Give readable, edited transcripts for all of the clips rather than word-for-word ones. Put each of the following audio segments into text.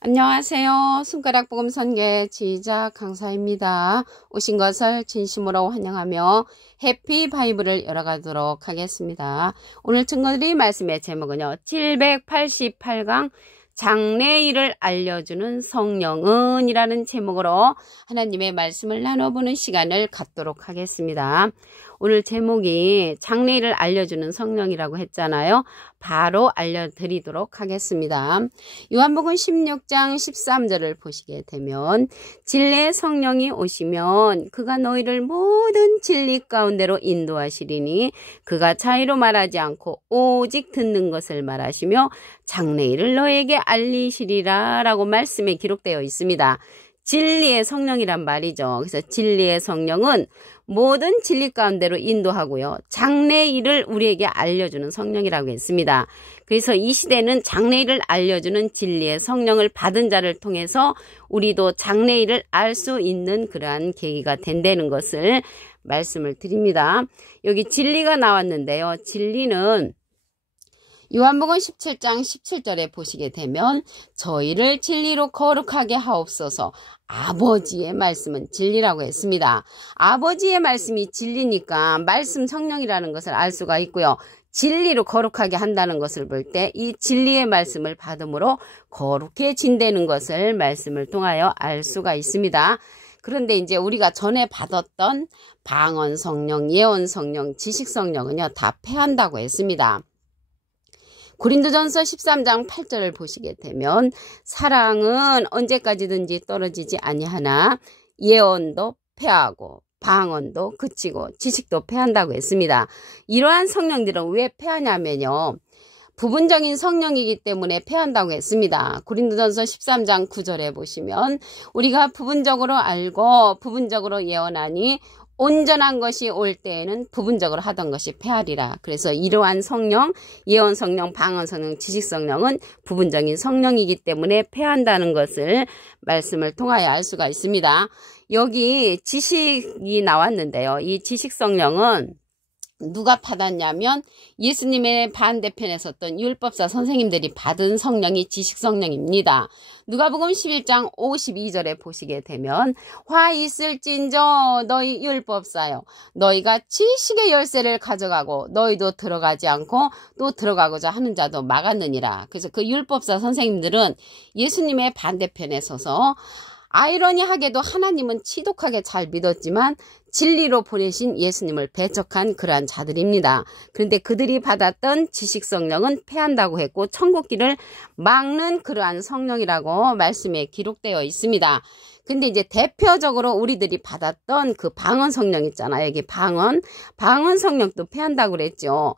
안녕하세요. 손가락 복음 선계 지휘자 강사입니다. 오신 것을 진심으로 환영하며 해피 바이블을 열어가도록 하겠습니다. 오늘 증거드릴 말씀의 제목은요. 788강 장래일을 알려주는 성령은 이라는 제목으로 하나님의 말씀을 나눠보는 시간을 갖도록 하겠습니다. 오늘 제목이 장래일을 알려주는 성령이라고 했잖아요. 바로 알려드리도록 하겠습니다. 요한복음 16장 13절을 보시게 되면 진리의 성령이 오시면 그가 너희를 모든 진리 가운데로 인도하시리니 그가 자의로 말하지 않고 오직 듣는 것을 말하시며 장래일을 너희에게 알리시리라 라고 말씀에 기록되어 있습니다. 진리의 성령이란 말이죠. 그래서 진리의 성령은 모든 진리 가운데로 인도하고요. 장래일을 우리에게 알려주는 성령이라고 했습니다. 그래서 이 시대는 장래일을 알려주는 진리의 성령을 받은 자를 통해서 우리도 장래일을 알 수 있는 그러한 계기가 된다는 것을 말씀을 드립니다. 여기 진리가 나왔는데요. 진리는 요한복음 17장 17절에 보시게 되면 저희를 진리로 거룩하게 하옵소서. 아버지의 말씀은 진리라고 했습니다. 아버지의 말씀이 진리니까 말씀 성령이라는 것을 알 수가 있고요. 진리로 거룩하게 한다는 것을 볼 때 이 진리의 말씀을 받음으로 거룩해진다는 것을 말씀을 통하여 알 수가 있습니다. 그런데 이제 우리가 전에 받았던 방언 성령, 예언 성령, 지식 성령은요 다 패한다고 했습니다. 고린도전서 13장 8절을 보시게 되면 사랑은 언제까지든지 떨어지지 아니하나 예언도 패하고 방언도 그치고 지식도 패한다고 했습니다. 이러한 성령들은 왜 패하냐면요. 부분적인 성령이기 때문에 패한다고 했습니다. 고린도전서 13장 9절에 보시면 우리가 부분적으로 알고 부분적으로 예언하니 온전한 것이 올 때에는 부분적으로 하던 것이 패하리라. 그래서 이러한 성령, 예언 성령, 방언 성령, 지식 성령은 부분적인 성령이기 때문에 패한다는 것을 말씀을 통하여 알 수가 있습니다. 여기 지식이 나왔는데요. 이 지식 성령은 누가 받았냐면 예수님의 반대편에 섰던 율법사 선생님들이 받은 성령이 지식 성령입니다. 누가복음 11장 52절에 보시게 되면 화 있을진저 너희 율법사여 너희가 지식의 열쇠를 가져가고 너희도 들어가지 않고 또 들어가고자 하는 자도 막았느니라. 그래서 그 율법사 선생님들은 예수님의 반대편에 서서 아이러니하게도 하나님은 지독하게 잘 믿었지만 진리로 보내신 예수님을 배척한 그러한 자들입니다. 그런데 그들이 받았던 지식 성령은 패한다고 했고 천국길을 막는 그러한 성령이라고 말씀에 기록되어 있습니다. 근데 이제 대표적으로 우리들이 받았던 그 방언 성령 있잖아요. 여기 방언 성령도 패한다고 그랬죠.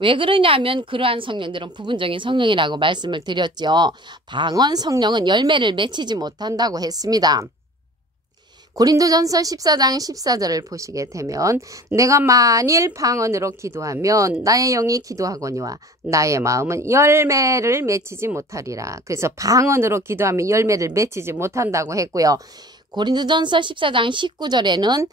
왜 그러냐면 그러한 성령들은 부분적인 성령이라고 말씀을 드렸죠. 방언 성령은 열매를 맺히지 못한다고 했습니다. 고린도전서 14장 14절을 보시게 되면 내가 만일 방언으로 기도하면 나의 영이 기도하거니와 나의 마음은 열매를 맺히지 못하리라. 그래서 방언으로 기도하면 열매를 맺히지 못한다고 했고요. 고린도전서 14장 19절에는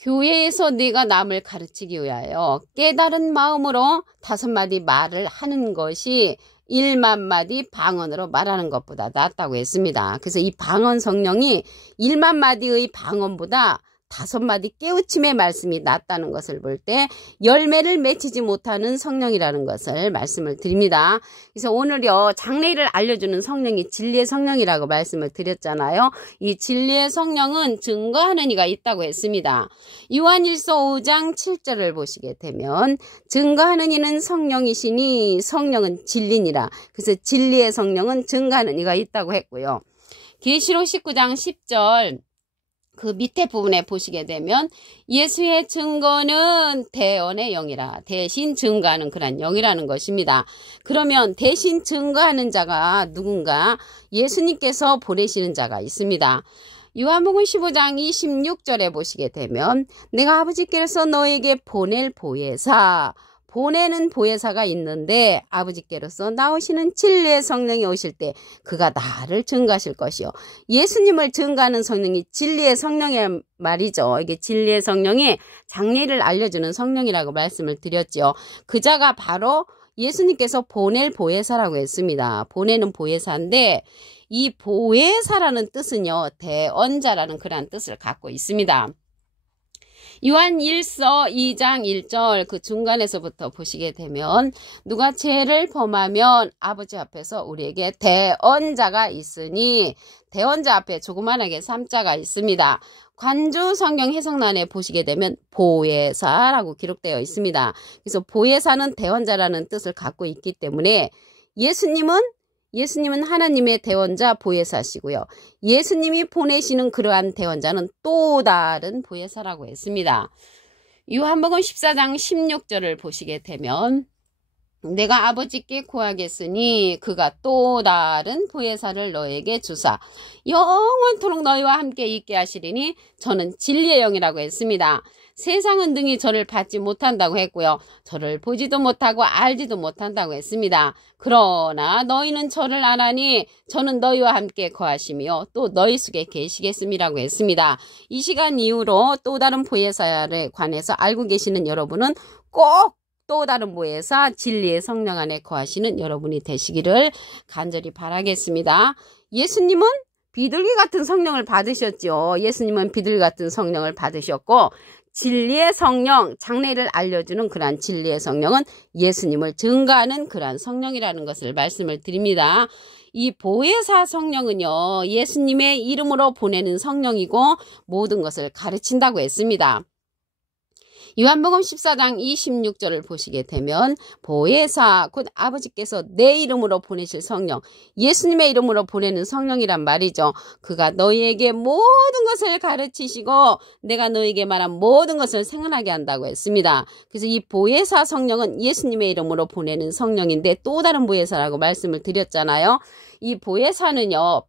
교회에서 네가 남을 가르치기 위하여 깨달은 마음으로 5마디 말을 하는 것이 1만 마디 방언으로 말하는 것보다 낫다고 했습니다. 그래서 이 방언 성령이 1만 마디의 방언보다 5마디 깨우침의 말씀이 낫다는 것을 볼 때 열매를 맺히지 못하는 성령이라는 것을 말씀을 드립니다. 그래서 오늘요 장래일을 알려주는 성령이 진리의 성령이라고 말씀을 드렸잖아요. 이 진리의 성령은 증거하는 이가 있다고 했습니다. 요한일서 5장 7절을 보시게 되면 증거하는 이는 성령이시니 성령은 진리니라. 그래서 진리의 성령은 증거하는 이가 있다고 했고요. 계시록 19장 10절 그 밑에 부분에 보시게 되면 예수의 증거는 대언의 영이라. 대신 증거하는 그런 영이라는 것입니다. 그러면 대신 증거하는 자가 누군가? 예수님께서 보내시는 자가 있습니다. 요한복음 15장 26절에 보시게 되면 내가 아버지께서 너에게 보낼 보혜사 보내는 보혜사가 있는데 아버지께로서 나오시는 진리의 성령이 오실 때 그가 나를 증거하실 것이요. 예수님을 증거하는 성령이 진리의 성령의 말이죠. 이게 진리의 성령이 장래를 알려주는 성령이라고 말씀을 드렸죠. 그 자가 바로 예수님께서 보낼 보혜사라고 했습니다. 보내는 보혜사인데 이 보혜사라는 뜻은요, 대언자라는 그러한 뜻을 갖고 있습니다. 요한 1서 2장 1절 그 중간에서부터 보시게 되면 누가 죄를 범하면 아버지 앞에서 우리에게 대언자가 있으니, 대언자 앞에 조그만하게 3자가 있습니다. 관주 성경 해석란에 보시게 되면 보혜사라고 기록되어 있습니다. 그래서 보혜사는 대언자라는 뜻을 갖고 있기 때문에 예수님은 하나님의 대언자 보혜사시고요. 예수님이 보내시는 그러한 대언자는 또 다른 보혜사라고 했습니다. 요한복음 14장 16절을 보시게 되면 내가 아버지께 구하겠으니 그가 또 다른 보혜사를 너에게 주사 영원토록 너희와 함께 있게 하시리니 저는 진리의 영이라고 했습니다. 세상은 능히 저를 받지 못한다고 했고요. 저를 보지도 못하고 알지도 못한다고 했습니다. 그러나 너희는 저를 아나니 저는 너희와 함께 거하시며 또 너희 속에 계시겠음이라고 했습니다. 이 시간 이후로 또 다른 보혜사에 관해서 알고 계시는 여러분은 꼭 또 다른 보혜사 진리의 성령 안에 거하시는 여러분이 되시기를 간절히 바라겠습니다. 예수님은 비둘기 같은 성령을 받으셨죠. 예수님은 비둘기 같은 성령을 받으셨고 진리의 성령, 장래를 알려주는 그러한 진리의 성령은 예수님을 증거하는 그러한 성령이라는 것을 말씀을 드립니다. 이 보혜사 성령은요, 예수님의 이름으로 보내는 성령이고 모든 것을 가르친다고 했습니다. 요한복음 14장 26절을 보시게 되면 보혜사, 곧 아버지께서 내 이름으로 보내실 성령, 예수님의 이름으로 보내는 성령이란 말이죠. 그가 너희에게 모든 것을 가르치시고 내가 너희에게 말한 모든 것을 생각나게 한다고 했습니다. 그래서 이 보혜사 성령은 예수님의 이름으로 보내는 성령인데 또 다른 보혜사라고 말씀을 드렸잖아요. 이 보혜사는요,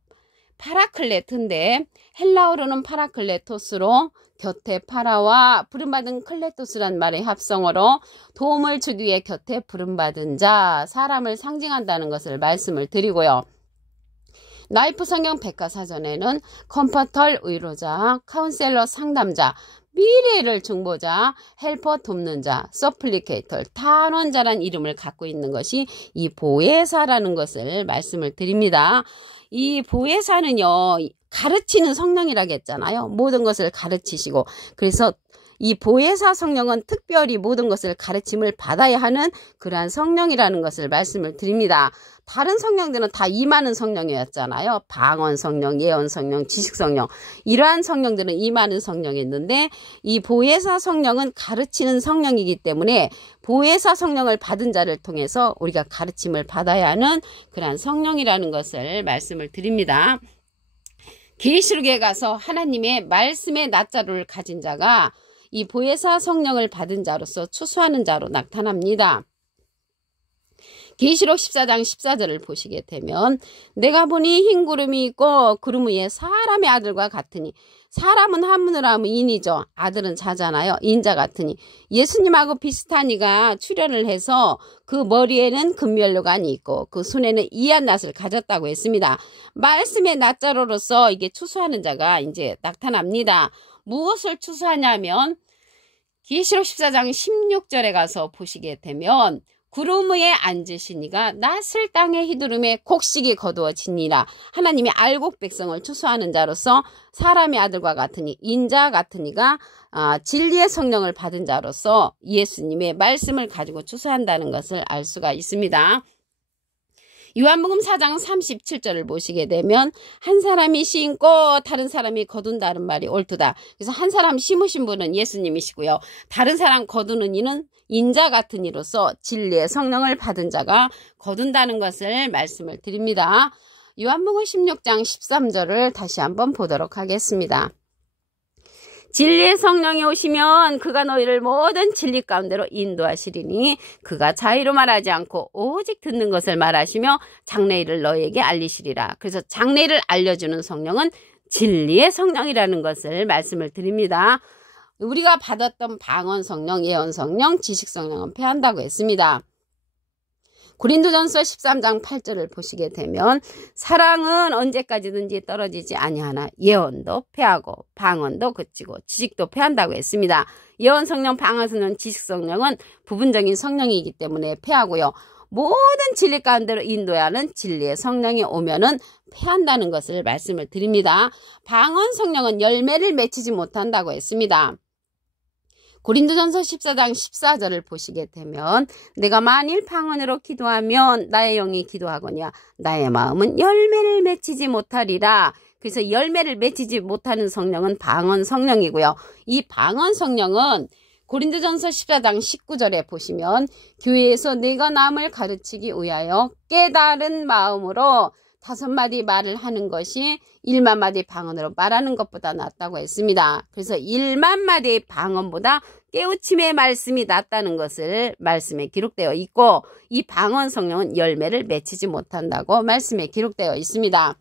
파라클레트인데 헬라어로는 파라클레토스로 곁에 파라와 부름받은 클레토스란 말의 합성어로 도움을 주기 위해 곁에 부름받은 자, 사람을 상징한다는 것을 말씀을 드리고요. 라이프 성경 백과사전에는 컴포털 위로자, 카운셀러 상담자, 미래를 중보자, 헬퍼 돕는 자, 서플리케이터, 탄원자란 이름을 갖고 있는 것이 이 보혜사라는 것을 말씀을 드립니다. 이 보혜사는요, 가르치는 성령이라고 했잖아요. 모든 것을 가르치시고, 그래서 이 보혜사 성령은 특별히 모든 것을 가르침을 받아야 하는 그러한 성령이라는 것을 말씀을 드립니다. 다른 성령들은 다 임하는 성령이었잖아요. 방언 성령, 예언 성령, 지식 성령, 이러한 성령들은 임하는 성령이었는데 이 보혜사 성령은 가르치는 성령이기 때문에 보혜사 성령을 받은 자를 통해서 우리가 가르침을 받아야 하는 그러한 성령이라는 것을 말씀을 드립니다. 계시록에 가서 하나님의 말씀의 낫자루를 가진 자가 이 보혜사 성령을 받은 자로서 추수하는 자로 나타납니다. 계시록 14장 14절을 보시게 되면 내가 보니 흰 구름이 있고 구름 위에 사람의 아들과 같으니, 사람은 한문으로 하면 인이죠. 아들은 자잖아요. 인자 같으니, 예수님하고 비슷한 이가 출현을 해서 그 머리에는 금면류관이 있고 그 손에는 이한 낫을 가졌다고 했습니다. 말씀의 낫자로로서 이게 추수하는 자가 이제 나타납니다. 무엇을 추수하냐면 계시록 14장 16절에 가서 보시게 되면 구름 위에 앉으시니가 낫을 땅에 휘두르매 곡식이 거두어지니라. 하나님이 알곡 백성을 추수하는 자로서 사람의 아들과 같으니, 인자 같으니가 진리의 성령을 받은 자로서 예수님의 말씀을 가지고 추수한다는 것을 알 수가 있습니다. 요한복음 4장 37절을 보시게 되면 한 사람이 심고 다른 사람이 거둔다는 말이 옳도다. 그래서 한 사람 심으신 분은 예수님이시고요. 다른 사람 거두는 이는 인자 같은 이로서 진리의 성령을 받은 자가 거둔다는 것을 말씀을 드립니다. 요한복음 16장 13절을 다시 한번 보도록 하겠습니다. 진리의 성령이 오시면 그가 너희를 모든 진리 가운데로 인도하시리니 그가 자의로 말하지 않고 오직 듣는 것을 말하시며 장래일을 너희에게 알리시리라. 그래서 장래일을 알려주는 성령은 진리의 성령이라는 것을 말씀을 드립니다. 우리가 받았던 방언 성령, 예언 성령, 지식 성령은 패한다고 했습니다. 고린도전서 13장 8절을 보시게 되면 사랑은 언제까지든지 떨어지지 아니하나 예언도 패하고 방언도 그치고 지식도 패한다고 했습니다. 예언 성령, 방언 성령, 지식 성령은 부분적인 성령이기 때문에 패하고요. 모든 진리 가운데로 인도하는 진리의 성령이 오면은 패한다는 것을 말씀을 드립니다. 방언 성령은 열매를 맺히지 못한다고 했습니다. 고린도전서 14장 14절을 보시게 되면 내가 만일 방언으로 기도하면 나의 영이 기도하거니와 나의 마음은 열매를 맺히지 못하리라. 그래서 열매를 맺히지 못하는 성령은 방언 성령이고요. 이 방언 성령은 고린도전서 14장 19절에 보시면 교회에서 내가 남을 가르치기 위하여 깨달은 마음으로 5마디 말을 하는 것이 1만 마디 방언으로 말하는 것보다 낫다고 했습니다. 그래서 1만 마디 방언보다 깨우침의 말씀이 낫다는 것을 말씀에 기록되어 있고 이 방언 성령은 열매를 맺히지 못한다고 말씀에 기록되어 있습니다.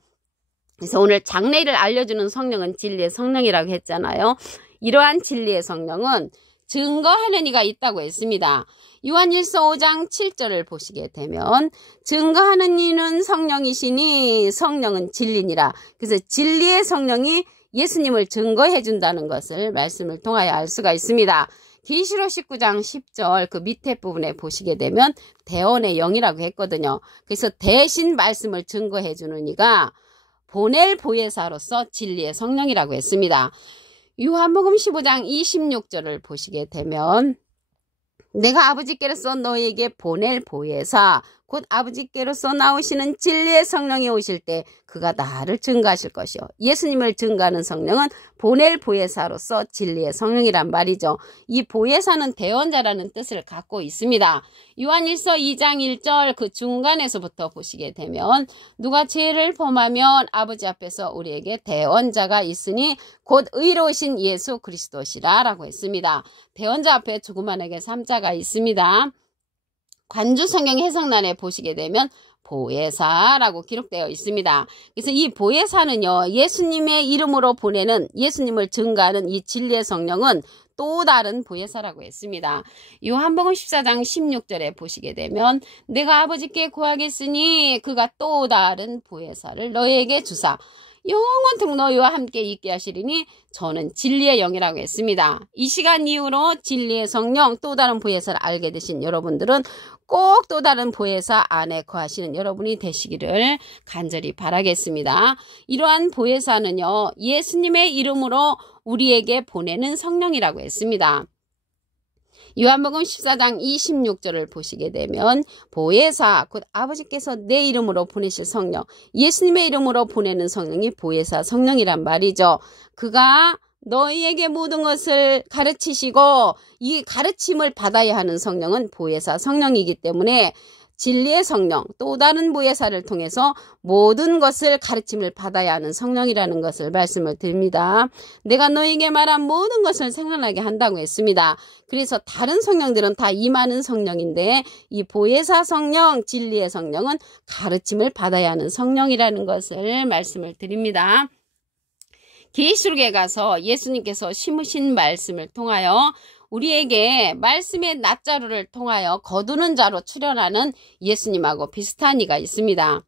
그래서 오늘 장래일을 알려주는 성령은 진리의 성령이라고 했잖아요. 이러한 진리의 성령은 증거하는 이가 있다고 했습니다. 요한일서 5장 7절을 보시게 되면 증거하는 이는 성령이시니 성령은 진리니라. 그래서 진리의 성령이 예수님을 증거해 준다는 것을 말씀을 통하여 알 수가 있습니다. 계시록 19장 10절 그 밑에 부분에 보시게 되면 대언의 영이라고 했거든요. 그래서 대신 말씀을 증거해 주는 이가 보낼 보혜사로서 진리의 성령이라고 했습니다. 요한복음 15장 26절을 보시게 되면 내가 아버지께로서 너에게 보낼 보혜사 곧 아버지께로서 나오시는 진리의 성령이 오실 때 그가 나를 증거하실 것이요. 예수님을 증거하는 성령은 보낼 보혜사로서 진리의 성령이란 말이죠. 이 보혜사는 대언자라는 뜻을 갖고 있습니다. 요한일서 2장 1절 그 중간에서부터 보시게 되면 누가 죄를 범하면 아버지 앞에서 우리에게 대언자가 있으니 곧 의로우신 예수 그리스도시라 라고 했습니다. 대언자 앞에 조그만하게 3자가 있습니다. 관주 성경 해석란에 보시게 되면 보혜사라고 기록되어 있습니다. 그래서 이 보혜사는요, 예수님의 이름으로 보내는 예수님을 증거하는 이 진리의 성령은 또 다른 보혜사라고 했습니다. 요한복음 14장 16절에 보시게 되면 내가 아버지께 구하겠으니 그가 또 다른 보혜사를 너에게 주사 영원토록 너희와 함께 있게 하시리니 저는 진리의 영이라고 했습니다. 이 시간 이후로 진리의 성령 또 다른 보혜사를 알게 되신 여러분들은 꼭 또 다른 보혜사 안에 거하시는 여러분이 되시기를 간절히 바라겠습니다. 이러한 보혜사는요, 예수님의 이름으로 우리에게 보내는 성령이라고 했습니다. 요한복음 14장 26절을 보시게 되면 보혜사 곧 아버지께서 내 이름으로 보내실 성령, 예수님의 이름으로 보내는 성령이 보혜사 성령이란 말이죠. 그가 너희에게 모든 것을 가르치시고 이 가르침을 받아야 하는 성령은 보혜사 성령이기 때문에 진리의 성령, 또 다른 보혜사를 통해서 모든 것을 가르침을 받아야 하는 성령이라는 것을 말씀을 드립니다. 내가 너에게 말한 모든 것을 생각나게 한다고 했습니다. 그래서 다른 성령들은 다 임하는 성령인데 이 보혜사 성령, 진리의 성령은 가르침을 받아야 하는 성령이라는 것을 말씀을 드립니다. 계시록에 가서 예수님께서 심으신 말씀을 통하여 우리에게 말씀의 낫자루를 통하여 거두는 자로 출현하는 예수님하고 비슷한 이가 있습니다.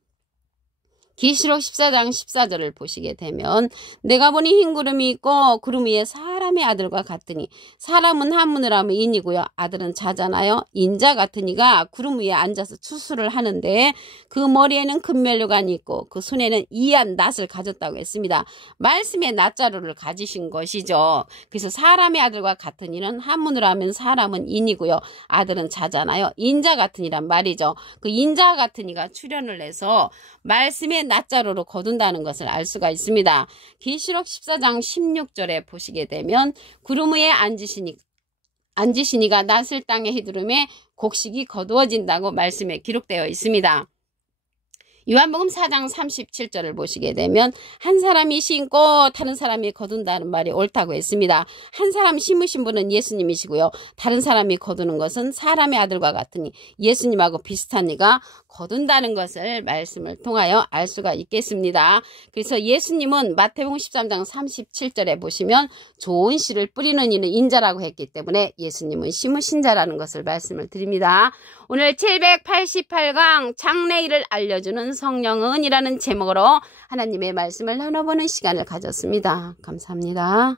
계시록 14장 14절을 보시게 되면 내가 보니 흰 구름이 있고 구름 위에 사람의 아들과 같으니 사람은 한문을 하면 인이고요. 아들은 자잖아요. 인자 같은 이가 구름 위에 앉아서 추수를 하는데 그 머리에는 금면류관이 있고 그 손에는 이한 낫을 가졌다고 했습니다. 말씀의 낫자루를 가지신 것이죠. 그래서 사람의 아들과 같은 이는 한문으로 하면 사람은 인이고요. 아들은 자잖아요. 인자 같은 이란 말이죠. 그 인자 같은 이가 출현을 해서 말씀의 낫자루로 거둔다는 것을 알 수가 있습니다. 계시록 14장 16절에 보시게 되면 구름 위에 앉으시니가 낫을 땅에 휘두르매 곡식이 거두어진다고 말씀에 기록되어 있습니다. 요한복음 4장 37절을 보시게 되면 한 사람이 심고 다른 사람이 거둔다는 말이 옳다고 했습니다. 한 사람 심으신 분은 예수님이시고요. 다른 사람이 거두는 것은 사람의 아들과 같으니 예수님하고 비슷한 이가 거둔다는 것을 말씀을 통하여 알 수가 있겠습니다. 그래서 예수님은 마태복음 13장 37절에 보시면 좋은 씨를 뿌리는 이는 인자라고 했기 때문에 예수님은 심으신 자라는 것을 말씀을 드립니다. 오늘 788강 장래일을 알려주는 성령은이라는 제목으로 하나님의 말씀을 나눠보는 시간을 가졌습니다. 감사합니다.